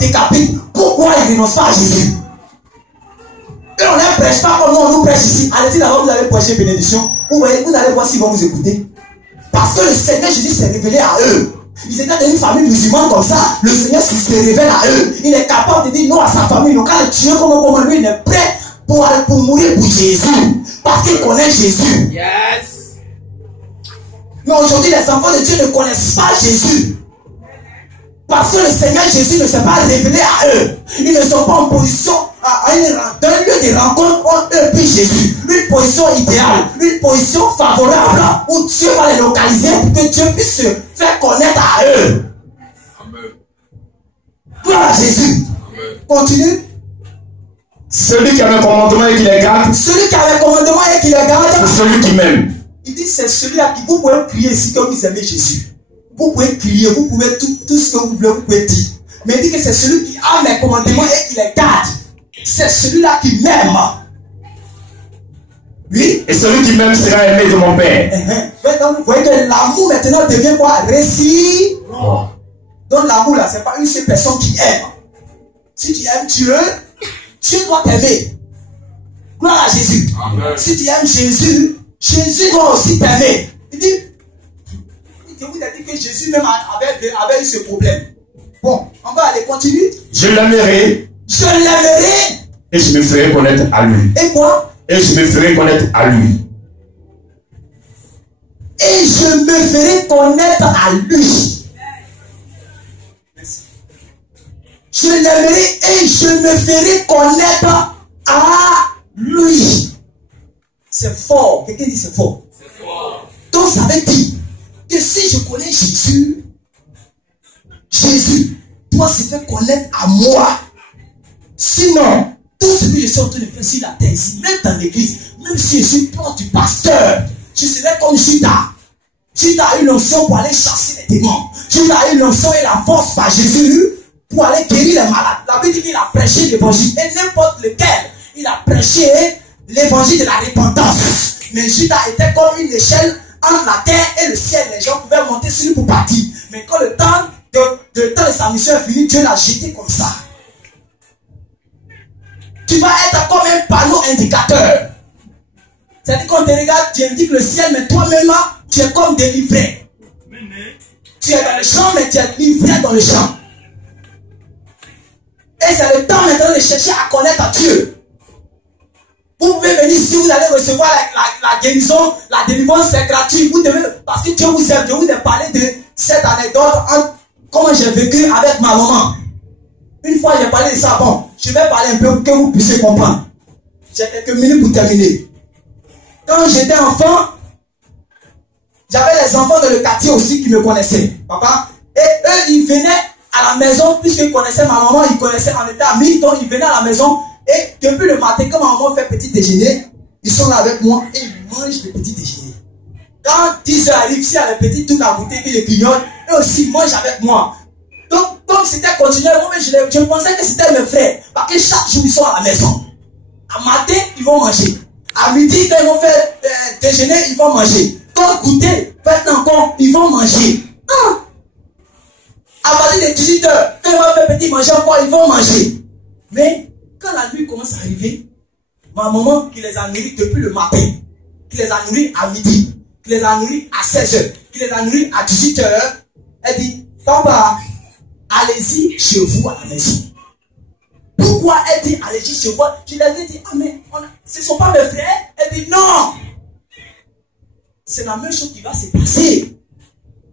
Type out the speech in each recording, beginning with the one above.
les décapitent, pourquoi ils ne renoncent pas à Jésus? Et on ne prêche pas comme on nous prêche ici. Allez-y d'abord, vous allez prêcher bénédiction. Vous allez voir s'ils vont vous écouter. Parce que le Seigneur Jésus s'est révélé à eux. Ils étaient dans une famille musulmane comme ça. Le Seigneur se révèle à eux. Il est capable de dire non à sa famille. Donc quand le tuer comme lui, il est prêt pour mourir pour Jésus. Parce qu'il connaît Jésus. Yes. Mais aujourd'hui, les enfants de Dieu ne connaissent pas Jésus. Parce que le Seigneur Jésus ne s'est pas révélé à eux. Ils ne sont pas en position à un lieu de rencontre entre eux et Jésus. Une position idéale, une position favorable où Dieu va les localiser pour que Dieu puisse se faire connaître à eux. Amen. Gloire à Jésus. Amen. Continue. Celui qui a un commandement et qui les garde, Celui qui a un commandement et qui les garde, c'est celui qui m'aime. il dit c'est celui-là qui vous pouvez crier ici que vous aimez Jésus. Vous pouvez crier, vous pouvez tout ce que vous voulez, vous pouvez dire. Mais il dit que c'est celui qui a mes commandements et qui les garde. C'est celui-là qui m'aime. Oui. Et celui qui m'aime sera aimé de mon Père. Donc vous voyez que l'amour maintenant devient quoi? Réciproque. Donc l'amour là, c'est pas une seule personne qui aime. Si tu aimes Dieu, Dieu doit t'aimer. Gloire à Jésus. Amen. Si tu aimes Jésus, Jésus doit aussi t'aimer. Il dit, je vous ai dit que Jésus même avait eu ce problème. Bon, on va aller continuer. Je l'aimerai Je l'aimerai. et je me ferai connaître à lui. Et quoi? Et je me ferai connaître à lui. Et je me ferai connaître à lui. Je l'aimerai et je me ferai connaître à lui. C'est fort. Quelqu'un dit c'est fort. C'est fort. Donc ça veut dire que si je connais Jésus, Jésus doit se faire connaître à moi. Sinon, tout ce que je suis en train de faire sur la terre ici, même dans l'église, même si je suis proche du pasteur, je serai comme Judas. Judas a eu l'onction pour aller chasser les démons. Judas a eu l'onction et la force par Jésus pour aller guérir les malades. La Bible dit qu'il a prêché l'évangile. Et n'importe lequel, il a prêché l'évangile de la repentance. Mais Judas était comme une échelle entre la terre et le ciel. Les gens pouvaient monter sur lui pour partir. Mais quand le temps de sa mission est fini, Dieu l'a jeté comme ça. Tu vas être comme un panneau indicateur. C'est-à-dire qu'on te regarde, tu indiques le ciel, mais toi-même, tu es comme délivré. Tu es dans le champ, mais tu es livré dans le champ. Et c'est le temps maintenant de chercher à connaître Dieu. Vous pouvez venir ici, vous allez recevoir la guérison, la délivrance, c'est gratuit. Vous devez, parce que Dieu vous aime. Je vous ai parlé de cette anecdote, comment j'ai vécu avec ma maman. Une fois, j'ai parlé de ça. Bon, je vais parler un peu pour que vous puissiez comprendre. J'ai quelques minutes pour terminer. Quand j'étais enfant, j'avais les enfants de le quartier aussi qui me connaissaient. Papa. Et eux, ils venaient à la maison, puisqu'ils connaissaient ma maman, ils connaissaient, on était amis, donc ils venaient à la maison. Et depuis le matin, quand ma maman fait petit déjeuner, ils sont là avec moi et ils mangent le petit déjeuner. Quand 10 heures arrive, s'il y a les petits tout à goûter, qu'ils grignotent, eux aussi mangent avec moi. Donc c'était continuel. Moi, je pensais que c'était mes frères. Parce que chaque jour, ils sont à la maison. À matin, ils vont manger. À midi, quand ils vont faire déjeuner, ils vont manger. Quand goûter, faites encore, ils vont manger. À partir de 18 heures, quand ils vont faire petit manger encore, ils vont manger. Mais quand la nuit commence à arriver, ma maman qui les a nourris depuis le matin, qui les a nourris à midi, qui les a nourris à 16 heures, qui les a nourris à 18 heures, elle dit, papa, allez-y chez vous à la maison. Pourquoi elle dit allez-y chez vous? Je leur ai dit, ah mais ce ne sont pas mes frères. Elle dit non. C'est la même chose qui va se passer.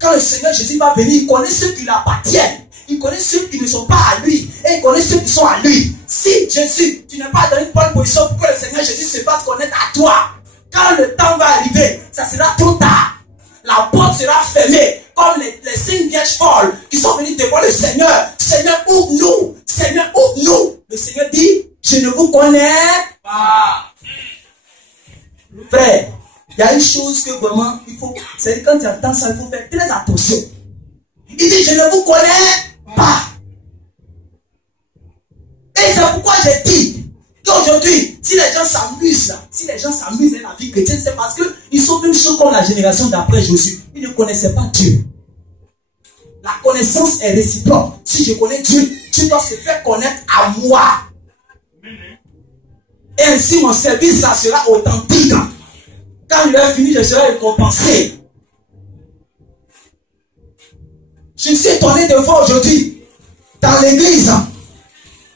Quand le Seigneur Jésus va venir, il connaît ceux qui lui appartiennent. Il connaît ceux qui ne sont pas à lui. Et il connaît ceux qui sont à lui. Si Jésus, tu n'es pas dans une bonne position pour que le Seigneur Jésus se fasse connaître à toi, quand le temps va arriver, ça sera trop tard. La porte sera fermée. Comme les 5 vierges folles qui sont venues devant le Seigneur. Seigneur, ouvre-nous. Seigneur, ouvre-nous. Le Seigneur dit, je ne vous connais pas. Frère, il y a une chose que vraiment, il faut, c'est quand tu entends ça, il faut faire très attention. Il dit, je ne vous connais pas. Et c'est pourquoi j'ai dit qu'aujourd'hui, si les gens s'amusent là, si les gens s'amusent dans la vie chrétienne, c'est parce qu'ils sont même chauds comme la génération d'après Jésus. Ils ne connaissaient pas Dieu. La connaissance est réciproque. Si je connais Dieu, tu dois se faire connaître à moi. Et ainsi, mon service là sera authentique. Quand je vais finir, je serai récompensé. Je suis étonné de voir aujourd'hui, dans l'église,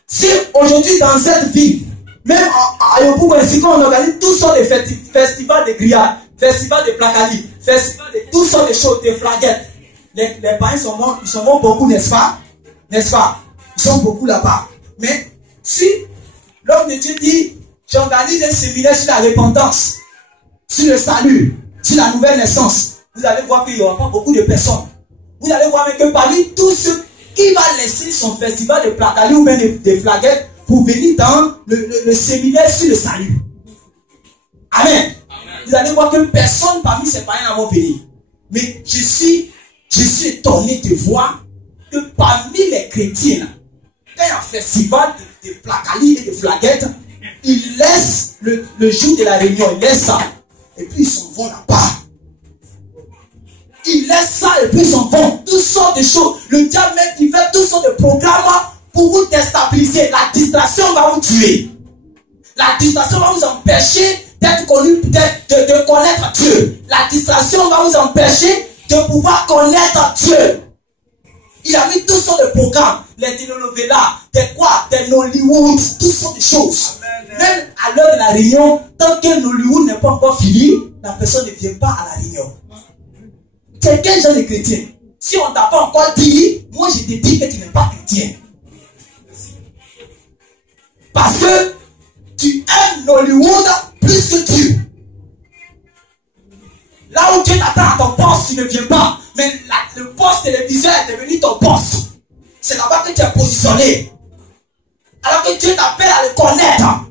si aujourd'hui dans cette ville, même à Yopoukou, ainsi qu'on organise tous sortes de festivals de grillades, festivals de placali, festivals de toutes sortes de choses, de flaguettes. Les parents ils sont bons beaucoup, n'est-ce pas? N'est-ce pas? Ils sont beaucoup là-bas. Mais si l'homme de Dieu dit, j'organise un séminaire sur la repentance, sur le salut, sur la nouvelle naissance, vous allez voir qu'il n'y aura pas beaucoup de personnes. Vous allez voir que parmi tous ceux qui va laisser son festival de placali ou bien de flaguettes pour venir dans le séminaire sur le salut. Amen. Vous allez voir que personne parmi ces païens vont venir. Mais je suis étonné de voir que parmi les chrétiens, quand il y a un festival de placali et de flaguettes, ils laissent le jour de la réunion, ils laissent ça. Et puis ils s'en vont là-bas. Ils laissent ça et puis ils s'en vont. Toutes sortes de choses. Le diable même, il fait toutes sortes de programmes pour vous déstabiliser. La distraction va vous tuer. La distraction va vous empêcher d'être connu, de connaître Dieu. La distraction va vous empêcher de pouvoir connaître Dieu. Il a mis toutes sortes de programmes. Les telenovelas, des Nollywood, toutes sortes de choses. Même à l'heure de la réunion, tant que Nollywood n'est pas encore fini, la personne ne vient pas à la réunion. C'est quel genre de chrétien? Si on ne t'a pas encore dit, moi je te dis que tu n'es pas chrétien. Parce que tu aimes Hollywood plus que Dieu. Là où Dieu t'attend à ton poste, tu ne viens pas. Mais le poste téléviseur est devenu ton poste. C'est là-bas que tu es positionné. Alors que Dieu t'appelle à le connaître.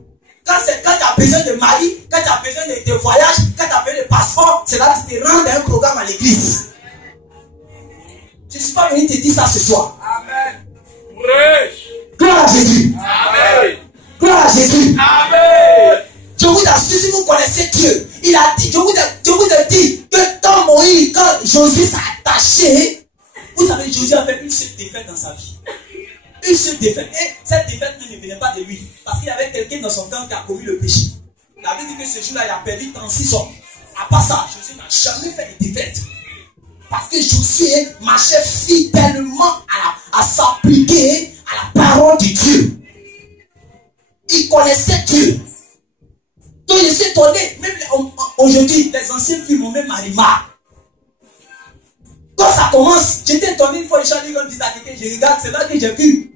Quand tu as besoin de mari, quand tu as besoin de voyage, quand tu as besoin de passeport, c'est là que tu te rends dans un programme à l'église. Je ne suis pas venu te dire ça ce soir. Amen. Gloire à Jésus. Amen. Gloire à Jésus. Amen. Je vous assure, si vous connaissez Dieu, il a dit, je vous ai dit que quand Moïse, quand Josué s'est attaché, vous savez, Josué avait une seule défaite dans sa vie. Une seule défaite. Et cette défaite ne venait pas de lui. Parce qu'il y avait quelqu'un dans son camp qui a commis le péché. La Bible dit que ce jour-là, il a perdu 36 hommes. À part ça, Josué n'a jamais fait de défaite. Parce que Josué marchait fidèlement à s'appliquer à la parole de Dieu. Il connaissait Dieu. Donc je suis étonné. Même aujourd'hui, les anciens films ont même marre. Quand ça commence, j'étais étonné une fois, les gens disent à quelqu'un, je regarde, c'est là que j'ai vu.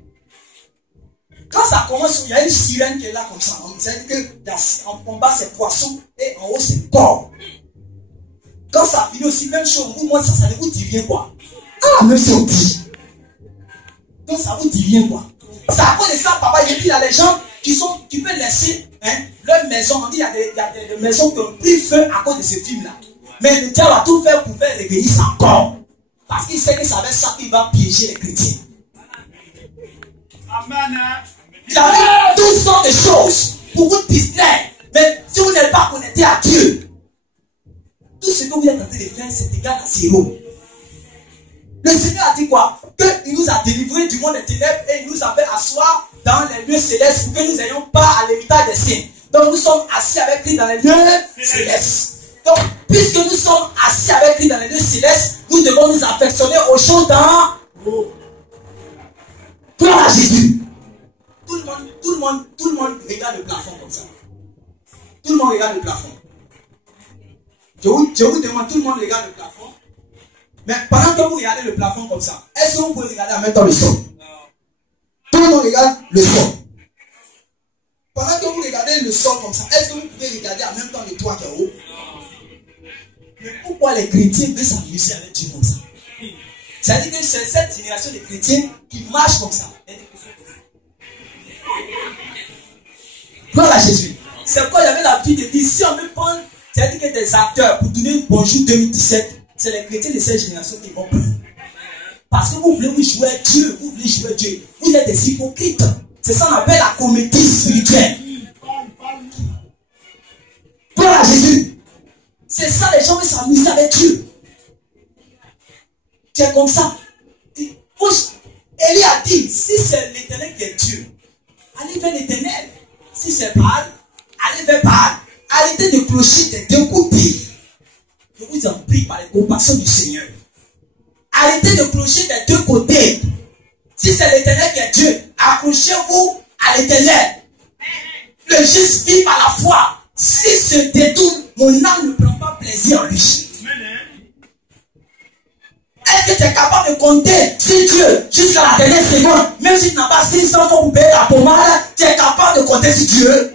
Quand ça commence, il y a une sirène qui est là comme ça. C'est-à-dire qu'en bas c'est poisson et en haut c'est corps. Quand ça finit aussi, même chose, moi ça ne vous dit rien quoi. Ah, même si on dit. Donc ça vous dit rien quoi. C'est à cause de ça, papa, il y a des gens qui peuvent laisser leur maison. On dit il y a des maisons qui ont pris feu à cause de ce film-là. Mais le diable a tout fait pour faire réveiller ça encore. Parce qu'il sait que c'est avec ça qu'il va piéger les chrétiens. Amen. Il a fait toutes sortes de choses pour vous distraire. Mais si vous n'êtes pas connecté à Dieu, tout ce que vous êtes en train de faire, c'est égal à zéro. Le Seigneur a dit quoi? Qu'il nous a délivrés du monde des ténèbres et il nous a fait asseoir dans les lieux célestes pour que nous n'ayons pas à l'héritage des saints. Donc nous sommes assis avec lui dans les lieux célestes. Donc, puisque nous sommes assis avec lui dans les lieux célestes, nous devons nous affectionner aux choses d'en haut. Gloire à Jésus. Tout le monde regarde le plafond comme ça. Tout le monde regarde le plafond. Je vous demande, tout le monde regarde le plafond. Mais pendant que vous regardez le plafond comme ça, est-ce que vous pouvez regarder en même temps le sol? Tout le monde regarde le sol. Pendant que vous regardez le sol comme ça, est-ce que vous pouvez regarder en même temps le toit qui est haut? Mais pourquoi les chrétiens veulent s'amuser avec Dieu comme ça? C'est-à-dire que c'est cette génération de chrétiens qui marche comme ça. Gloire à Jésus. C'est pourquoi j'avais l'habitude de dire, si on veut prendre, c'est-à-dire que des acteurs pour donner bonjour 2017, c'est les chrétiens de cette génération qui vont prendre. Parce que vous voulez vous jouer Dieu, vous voulez jouer Dieu. Vous êtes des hypocrites. C'est ça qu'on appelle la comédie spirituelle. Gloire à Jésus. C'est ça, les gens veulent s'amuser avec Dieu. Tu es comme ça. Élie a dit, si c'est l'Éternel qui est Dieu, allez vers l'Éternel. Si c'est Baal, allez vers Baal. Arrêtez de clocher des deux côtés. Je vous en prie par les compassions du Seigneur. Arrêtez de clocher des deux côtés. Si c'est l'Éternel qui est Dieu, accrochez-vous à l'Éternel. Le juste vit par la foi. Si se détourne, mon âme ne prend pas plaisir en lui. Est-ce que tu es capable de compter sur Dieu jusqu'à la dernière seconde? Même si tu n'as pas 600 francs pour payer la pommade, tu es capable de compter sur Dieu.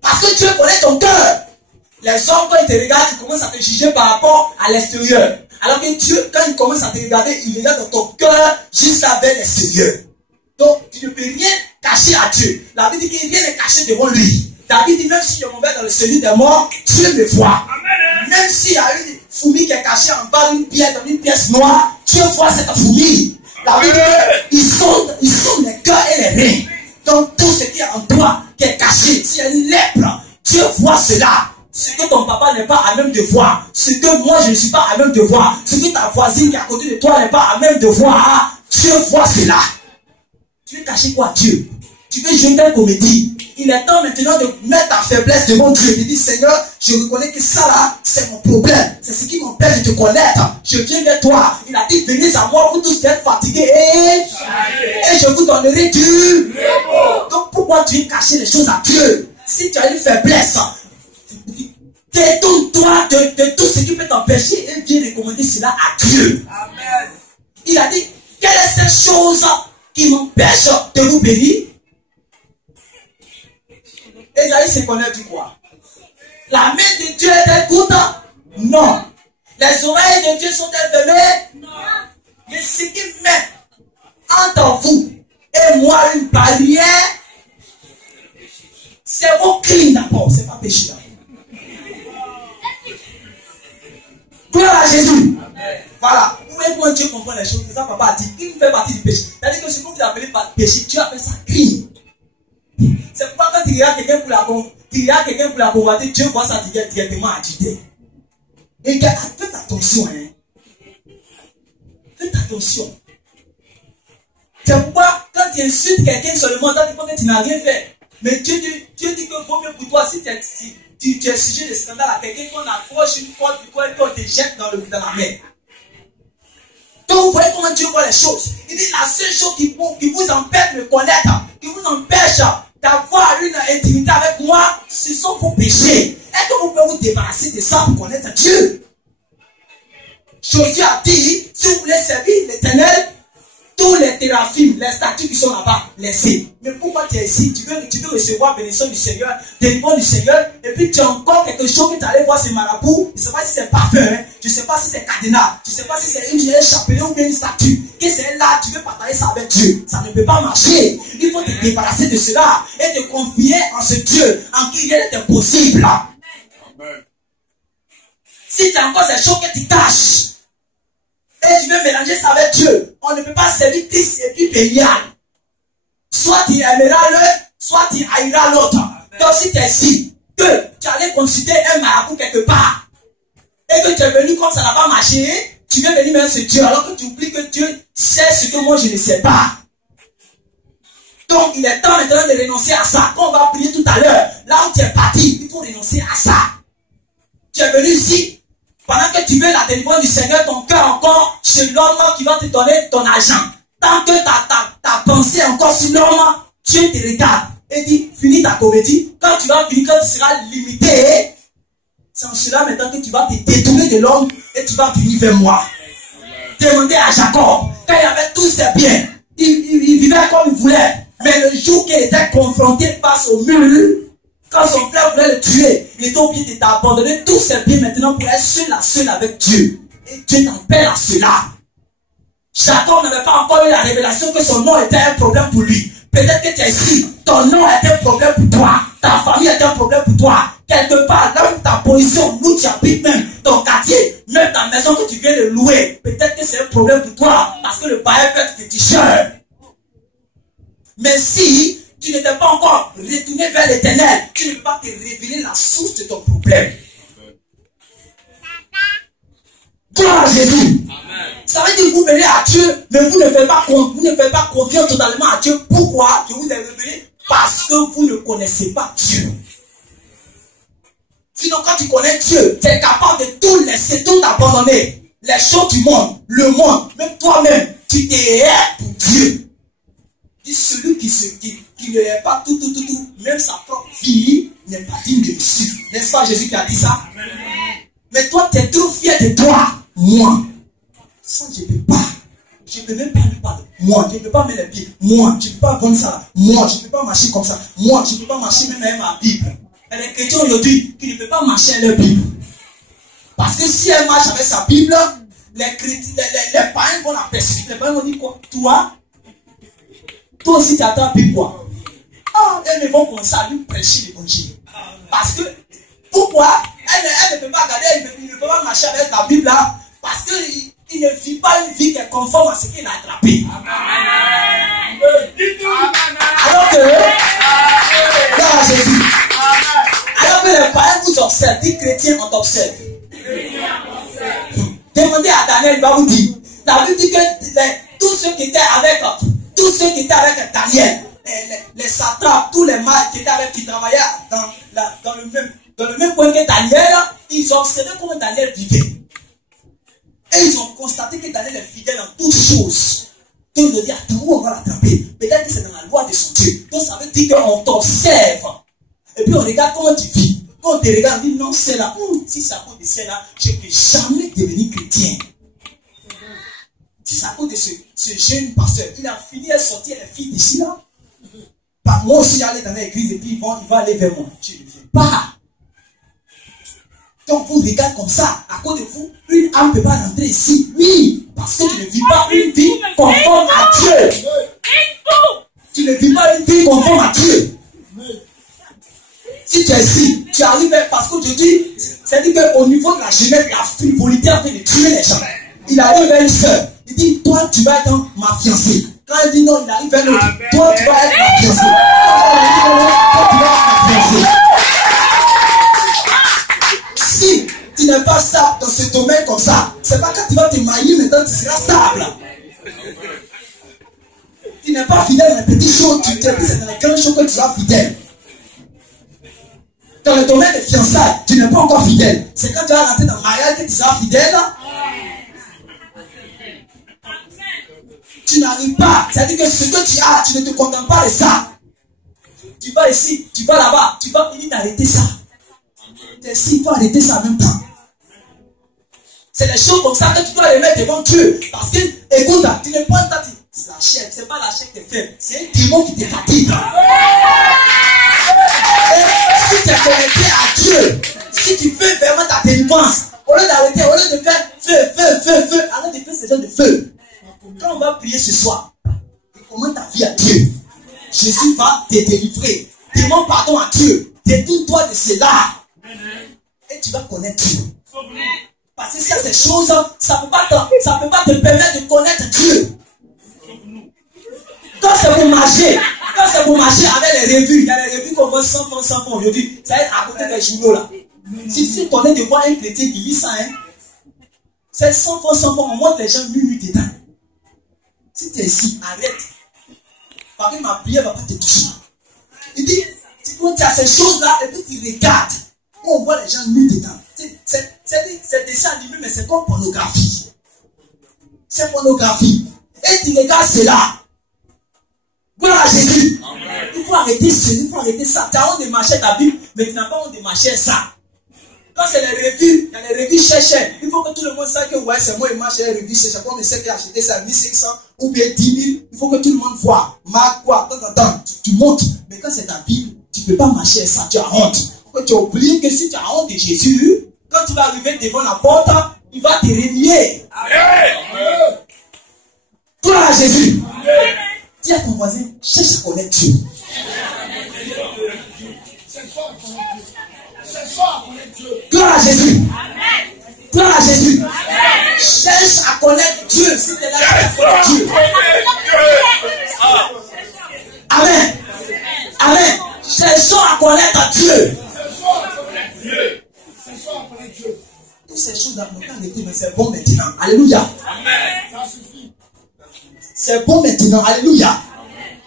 Parce que Dieu connaît ton cœur. Les hommes, quand ils te regardent, ils commencent à te juger par rapport à l'extérieur. Alors que Dieu, quand il commence à te regarder, il regarde dans ton cœur jusqu'à vers l'extérieur. Donc, tu ne peux rien cacher à Dieu. La Bible dit que rien n'est caché devant lui. David dit, même si je m'en vais dans le celui des morts, Dieu me voit. Même s'il y a une fourmi qui est cachée en bas d'une pierre, dans une pièce noire, Dieu voit cette fourmi. La Bible dit qu'ils sont les cœurs et les reins. Donc, tout ce qui est en toi, qui est caché, s'il y a une lèpre, Dieu voit cela. Ce que ton papa n'est pas à même de voir, ce que moi je ne suis pas à même de voir, ce que ta voisine qui est à côté de toi n'est pas à même de voir, Dieu voit cela. Tu veux cacher quoi, Dieu? Tu veux jouer une comédie? Il est temps maintenant de mettre ta faiblesse devant Dieu. Il dit, Seigneur, je reconnais que ça là, c'est mon problème. C'est ce qui m'empêche de te connaître. Je viens vers toi. Il a dit, venez à moi, vous tous qui êtes fatigués et je vous donnerai du repos. Donc pourquoi tu veux cacher les choses à Dieu? Si tu as une faiblesse, détourne-toi de tout ce qui peut t'empêcher et viens recommander cela à Dieu. Amen. Il a dit, quelle est cette chose qui m'empêche de vous bénir? Esaïe 59 dit quoi? La main de Dieu est-elle courte? Non. Les oreilles de Dieu sont-elles fermées? Non. Mais ce qui met entre vous et moi une barrière, c'est vos crimes d'abord, c'est pas péché d'abord. Gloire à Jésus. Amen. Voilà. Vous voyez comment Dieu comprend les choses. C'est ça, papa a dit. Il fait partie du péché. C'est-à-dire que ce que vous appelez par péché, Dieu appelle ça crime. C'est pourquoi quand tu regardes quelqu'un pour la convoiter, Dieu voit ça directement agité. Et faites attention, hein. Faites attention. C'est pourquoi quand tu insultes quelqu'un seulement, tu penses que tu n'as rien fait. Mais Dieu dit que vaut mieux pour toi si tu es sujet de scandale à quelqu'un qu'on accroche une corde pour toi et qu'on te jette dans la mer. Donc vous voyez comment Dieu voit les choses. Il dit la seule chose qui vous empêche de me connaître, qui vous empêche d'avoir une intimité avec moi, ce sont vos péchés. Est-ce que vous pouvez vous débarrasser de ça pour connaître Dieu? Josué a dit, si vous voulez servir l'Éternel, tous les théraphim, les statues qui sont là-bas, laissez. Mais pourquoi tu es ici? Tu veux recevoir bénédiction du Seigneur, délivrance du Seigneur, et puis tu as encore quelque chose que tu allais voir ces marabouts. Je ne sais pas si c'est parfum, hein? Je ne sais pas si c'est cadenas, je ne sais pas si c'est une chapelet ou bien une statue. Que c'est là, tu veux partager ça avec Dieu. Ça ne peut pas marcher. Il faut te débarrasser de cela et te confier en ce Dieu en qui il est impossible. Amen. Si tu as encore ces choses que tu caches, et tu veux mélanger ça avec Dieu, on ne peut pas servir Christ et puis Bélial. Soit tu aimeras l'un, soit tu haïras l'autre. Donc si tu es ici, que tu allais consulter un marabout quelque part, et que tu es venu comme ça n'a pas marché, tu veux venir vers ce Dieu, alors que tu oublies que Dieu sait ce que moi je ne sais pas. Donc il est temps maintenant de renoncer à ça. Quand on va prier tout à l'heure, là où tu es parti, il faut renoncer à ça. Tu es venu ici. Pendant que tu veux la délivrance du Seigneur, ton cœur encore chez l'homme qui va te donner ton argent. Tant que ta pensée encore sur l'homme, Dieu te regarde et dit, finis ta comédie. Quand tu vas finir, quand tu seras limité, c'est en cela maintenant que tu vas te détourner de l'homme et tu vas venir vers moi. Demandez à Jacob, quand il avait tous ses biens, il vivait comme il voulait. Mais le jour qu'il était confronté face au mur, quand son frère voulait le tuer, il était obligé de t'abandonner tous ses biens maintenant pour être seul avec Dieu. Et Dieu t'appelle à cela. Jacob n'avait pas encore eu la révélation que son nom était un problème pour lui. Peut-être que tu es ici, ton nom est un problème pour toi. Ta famille est un problème pour toi. Quelque part, même ta position, où tu habites même, ton quartier, même ta maison que tu viens de louer, peut-être que c'est un problème pour toi. Parce que le bail peut être féticheur. Mais si tu n'étais pas encore retourné vers l'Éternel, tu ne peux pas te révéler la source de ton problème. Gloire à Jésus. Amen. Ça veut dire que vous venez à Dieu, mais vous ne faites pas confiance totalement à Dieu. Pourquoi? Je vous ai révélé. Parce que vous ne connaissez pas Dieu. Sinon, quand tu connais Dieu, tu es capable de tout laisser, tout abandonner. Les choses du monde, le monde, même toi-même, tu te hais pour Dieu. Dis celui qui ne hait pas tout, même sa propre vie, n'est pas digne de le suivre. N'est-ce pas Jésus qui a dit ça? Amen. Mais toi, tu es trop fier de toi. Moi, ça, je ne peux pas. Je ne peux même pas lui parler. Moi, je ne peux pas mettre les pieds. Moi, je ne peux pas vendre ça. Moi, je ne peux pas marcher comme ça. Moi, je ne peux pas marcher même avec ma Bible. Et les chrétiens aujourd'hui, qui ne peuvent pas marcher avec leur Bible. Parce que si elle marche avec sa Bible, les païens vont la persuader. Les païens vont dire quoi? Toi aussi, tu attends la Bible quoi? Ah, elles vont commencer à lui prêcher l'évangile. Parce que, pourquoi? Elle ne peut pas regarder, elle ne peut pas marcher avec la Bible là. Parce qu'il ne vit pas une vie qui est conforme à ce qu'il a attrapé. Amen. Alors que, là, Jésus. Alors que les païens vous observent, les chrétiens on t'observe. Demandez à Daniel, il va vous dire. La Bible dit que tous ceux qui étaient avec Daniel, les satrapes, tous les mages qui travaillaient dans le même point que Daniel, ils ont observé comment Daniel vivait. Et ils ont constaté que Daniel est fidèle en toutes choses. Donc ils ont dit, attends, où on va l'attraper? Peut-être que c'est dans la loi de son Dieu. Donc ça veut dire qu'on t'observe. Et puis on regarde comment tu vis. Quand on te regarde, on dit, non, c'est là. Si ça cause de celle-là, je ne peux jamais devenir chrétien. Si ça cause de ce jeune pasteur, il a fini à sortir les filles d'ici là. Moi aussi, j'allais dans l'église et puis il va aller vers moi. Je ne viens pas. Donc vous regardez comme ça, à cause de vous, une âme ne peut pas rentrer ici. Oui, parce que tu ne vis pas une vie conforme à Dieu. Tu ne vis pas une vie conforme à Dieu. Si tu es ici, tu arrives parce qu'aujourd'hui, c'est-à-dire qu'au niveau de la jeunesse, la frivolité a fait de tuer les gens. Il arrive vers une soeur, il dit, toi tu vas être ma fiancée. Quand il dit non, il arrive vers l'autre, toi tu vas être ma fiancée. Toi tu vas être ma fiancée. Si tu n'es pas stable dans ce domaine comme ça, c'est pas quand tu vas te marier, maintenant tu seras stable. Tu n'es pas fidèle dans les petites choses, tu te dis c'est dans les grandes choses que tu seras fidèle. Dans le domaine des fiançailles, tu n'es pas encore fidèle. C'est quand tu vas rentrer dans le mariage que tu seras fidèle. Tu n'arrives pas. C'est-à-dire que ce que tu as, tu ne te contentes pas de ça. Tu vas ici, tu vas là-bas, tu vas finir d'arrêter ça. Tu es ici, il faut arrêter ça en même temps. C'est des choses comme ça que tu dois les mettre devant Dieu. Parce que, écoute, tu ne prends pas la chair, c'est pas la chair qui te fait, c'est un démon qui te fatigue. Et si tu es connecté à Dieu, si tu fais vraiment ta délivrance, au lieu d'arrêter, au lieu de faire feu, arrête de faire ce genre de feu. Quand on va prier ce soir, recommande ta vie à Dieu. Jésus va te délivrer. Demande pardon à Dieu. Détourne-toi de cela. Et tu vas connaître Dieu. Parce que si ces choses, ça ne peut pas te permettre de connaître Dieu. Quand c'est pour marcher avec les revues, il y a les revues qu'on voit 100 francs aujourd'hui, ça va être à côté des journaux là. Si tu connais de voir un chrétien qui lit ça, c'est 100 francs, on montre les gens nus dedans. Si tu es ici, arrête. Parce que ma prière ne va pas te toucher. Il dit, quand tu as ces choses-là, et puis tu regardes, on voit les gens nus dedans. C'est dessin animé, mais c'est comme pornographie. C'est pornographie. Et tu regardes cela. Gloire à Jésus. Amen. Il faut arrêter cela, il faut arrêter ça. Tu as honte de marcher ta Bible, mais tu n'as pas honte de marcher ça. Quand c'est les revues, il y a les revues cher. Il faut que tout le monde sache que ouais, c'est moi qui marche les revues cher. Comme il sait qu'il a acheté ça à 1500 ou bien 10 000, il faut que tout le monde voit. Marque quoi, attends, tu montes. Mais quand c'est ta Bible, tu ne peux pas marcher ça, tu as honte. Tu as oublié que si tu as honte de Jésus, quand tu vas arriver devant la porte, il va te renier. Gloire à Jésus. Amen. Dis à ton voisin, cherche à connaître Dieu. Gloire à Jésus. Gloire à Jésus. Cherche à connaître Dieu. Si tu es là, tu connais Dieu. Amen. Amen. Cherchons à connaître Dieu. Toutes ces choses dans nos temps d'été, mais c'est bon maintenant. Alléluia. C'est bon maintenant. Alléluia.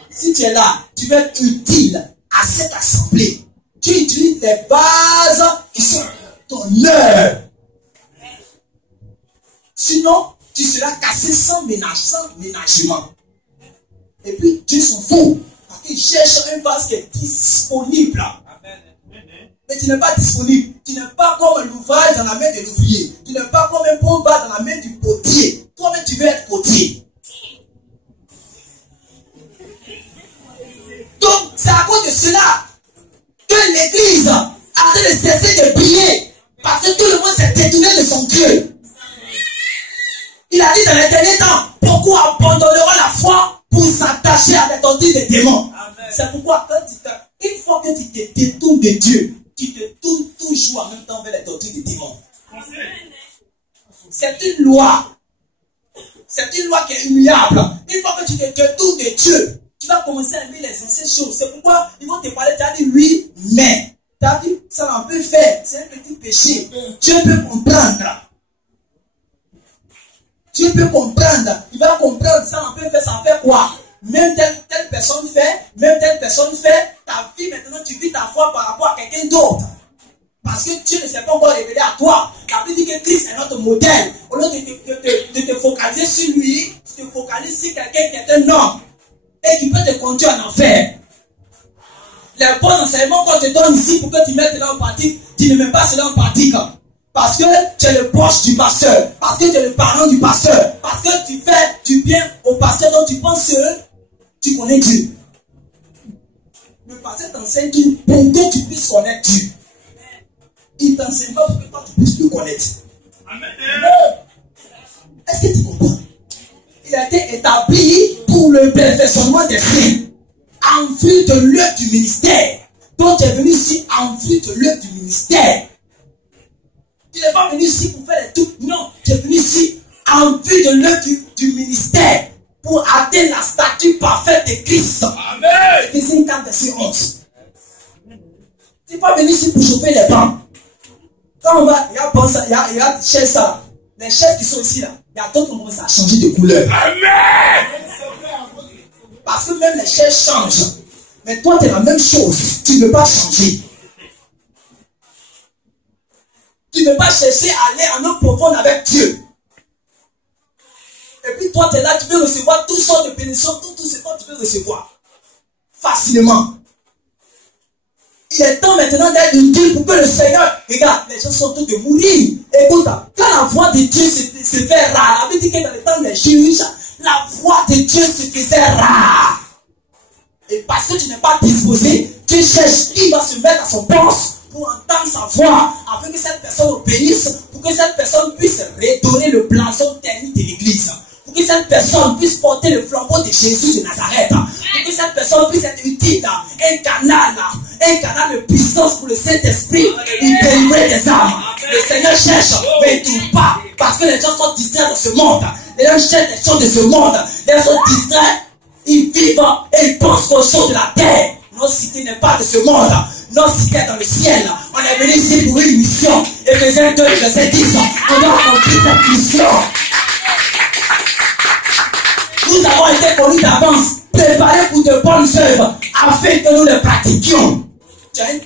Si tu es là, tu vas être utile à cette assemblée. Tu utilises les bases qui sont ton œuvre. Sinon, tu seras cassé sans ménagement. Et puis, Dieu s'en fout. Parce qu'il cherche un vase qui est disponible. Mais tu n'es pas disponible. Tu n'es pas comme l'ouvrage dans la main de l'ouvrier. Tu n'es pas comme un bon vase dans la main du potier. Toi-même, tu veux être potier. Donc, c'est à cause de cela que l'église a de cesser de briller. Parce que tout le monde s'est détourné de son Dieu. Il a dit dans les derniers temps, beaucoup abandonneront la foi pour s'attacher à des doctrines de démons. C'est pourquoi, une fois que tu te détournes de Dieu, tu te tournes toujours en même temps vers les doctrines de démons. C'est une loi. C'est une loi qui est immuable. Une fois que tu te détournes de Dieu, tu vas commencer à aimer les anciennes choses. C'est pourquoi ils vont te parler, tu as dit oui, mais. Tu as dit, ça on peut faire. C'est un petit péché. Dieu peut comprendre. Dieu peut comprendre. Il va comprendre, ça on peut faire, ça fait quoi? Même telle personne fait, même telle personne fait. Ta vie maintenant, tu vis ta foi par rapport à quelqu'un d'autre. Parce que Dieu ne s'est pas encore révélé à toi. La Bible dit que Christ est notre modèle. Au lieu de te focaliser sur lui, tu te focalises sur quelqu'un qui est un homme. Et qui peut te conduire en enfer. Les bons enseignements qu'on te donne ici pour que tu mettes cela en pratique, tu ne mets pas cela en pratique. Parce que tu es le proche du pasteur. Parce que tu es le parent du pasteur. Parce que tu fais du bien au pasteur dont tu penses que tu connais Dieu. Le pasteur t'enseigne pour que tu puisses connaître Dieu. Il ne t'enseigne pas pour que toi tu puisses le connaître. Amen. Est-ce que tu comprends? Il a été établi pour le perfectionnement des saints, en vue de l'œuvre du ministère. Donc tu es venu ici en vue de l'œuvre du ministère. Tu n'es pas venu ici pour faire les trucs. Non, tu es venu ici en vue de l'œuvre du ministère, pour atteindre la statue parfaite de Christ. Amen. Éphésiens 4, verset 11. Tu n'es pas venu ici pour chauffer les bancs. Quand on va, il y a des chaises là. Les chaises qui sont ici là. Il y a d'autres qui commencent à changer de couleur. Amen. Parce que même les chaises changent. Mais toi, tu es la même chose. Tu ne veux pas changer. Tu ne veux pas chercher à aller en eau profonde avec Dieu. Et puis toi, tu es là, tu peux recevoir toutes sortes de bénédictions, tout ce que tu peux recevoir. Facilement. Il est temps maintenant d'être utile pour que le Seigneur, regarde, les gens sont tous de mourir. Écoute, quand la voix de Dieu se fait rare, la Bible dit que dans le temps des juges, la voix de Dieu se faisait rare. Et parce que tu n'es pas disposé, tu cherches qui va se mettre à son poste pour entendre sa voix, afin que cette personne obéisse, pour que cette personne puisse redonner le blason technique de l'église. Pour que cette personne puisse porter le flambeau de Jésus de Nazareth. Pour que cette personne puisse être utile, un canal de puissance pour le Saint-Esprit, pour délivrer des âmes. Le Seigneur cherche, mais il ne trouve pas. Parce que les gens sont distraits dans ce monde. Les gens cherchent des choses de ce monde. Les gens sont distraits. Ils vivent et ils pensent aux choses de la terre. Notre cité n'est pas de ce monde. Notre cité est dans le ciel. On est venu ici pour une mission. Éphésiens 2, verset 10. On doit accomplir cette mission. Nous avons été connus d'avance, préparés pour de bonnes œuvres, afin que nous les pratiquions. Tu as un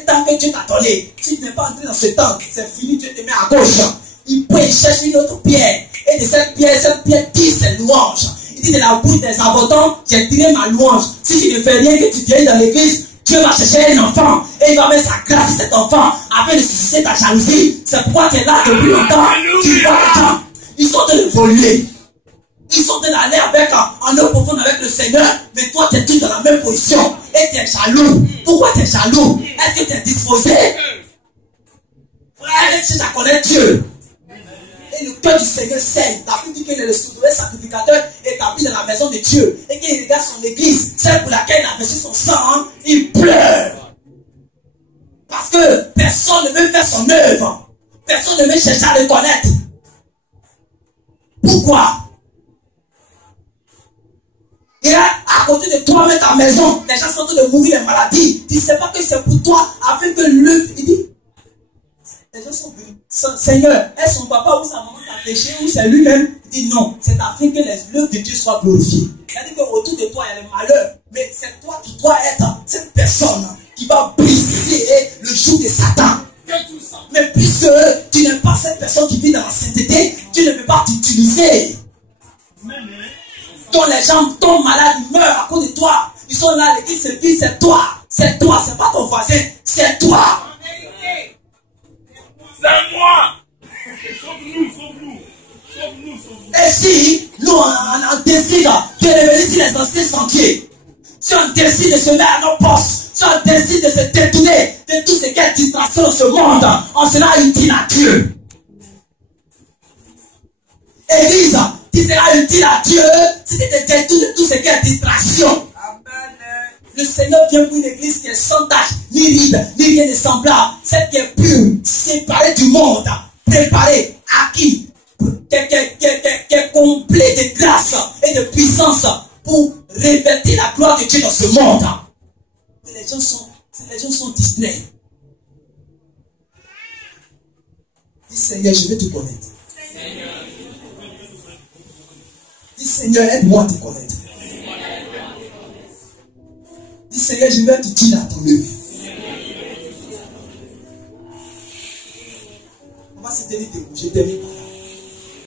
temps que Dieu t'a donné. Si tu n'es pas entré dans ce temps, c'est fini, Dieu te met à gauche. Il peut chercher une autre pierre. Et de cette pierre dit ses louanges. Il dit de la bouche des abondants, j'ai tiré ma louange. Si tu ne fais rien, que tu viens dans l'église, Dieu va chercher un enfant et il va mettre sa grâce sur cet enfant afin de susciter ta jalousie. C'est pourquoi tu es là depuis longtemps. Tu vois les gens, ils sont de voler. Ils sont d'aller avec en eau profonde avec le Seigneur, mais toi tu es tous dans la même position et tu es jaloux. Pourquoi tu es jaloux? Est-ce que tu es disposé? Frère, tu cherches à connaître Dieu. Et le cœur du Seigneur saigne. La Bible dit qu'il est le souverain sacrificateur établi dans la maison de Dieu. Et qu'il regarde son église, celle pour laquelle il a versé son sang, il pleure. Parce que personne ne veut faire son œuvre. Personne ne veut chercher à le connaître. Pourquoi? Et là, à côté de toi, même ta maison, les gens sont en train de mourir les maladies. Tu ne sais pas que c'est pour toi, afin que l'œuvre, il dit, les gens sont venus. Seigneur, est-ce son papa ou sa maman t'a péché, ou c'est lui-même? Il dit non, c'est afin que l'œuvre de Dieu soit glorifiée. C'est-à-dire qu'autour de toi, il y a le malheur. Mais c'est toi qui dois être cette personne qui va briser le joug de Satan. Mais puisque tu n'es pas cette personne qui vit dans la sainteté, tu ne peux pas t'utiliser. Quand les gens tombent malades, ils meurent à cause de toi. Ils sont là, l'église se vide, c'est toi. C'est toi, c'est pas ton voisin, c'est toi. C'est moi. Sauve-nous, sauve-nous. Sauve-nous, sauve-nous. Et si nous on décide de revenir sur les anciens sentiers, si on décide de se mettre à nos postes, si on décide de se détourner de tout ce qui est distraction dans ce monde, on sera utile à Dieu. Église, tu seras utile à Dieu si tu te détournes de tout ce qui est distraction. Le Seigneur vient pour une église qui est sans tache, ni ride, ni rien de semblable. Celle qui est pure, séparée du monde, préparée, acquis, qui est complet de grâce et de puissance pour revêtir la gloire de Dieu dans ce monde. Mais les gens sont distraits. Dis Seigneur, je veux te connaître. Dis Seigneur, aide-moi à te connaître. Dis Seigneur, je vais te dire à ton œuvre. On va se tenir debout, je termine.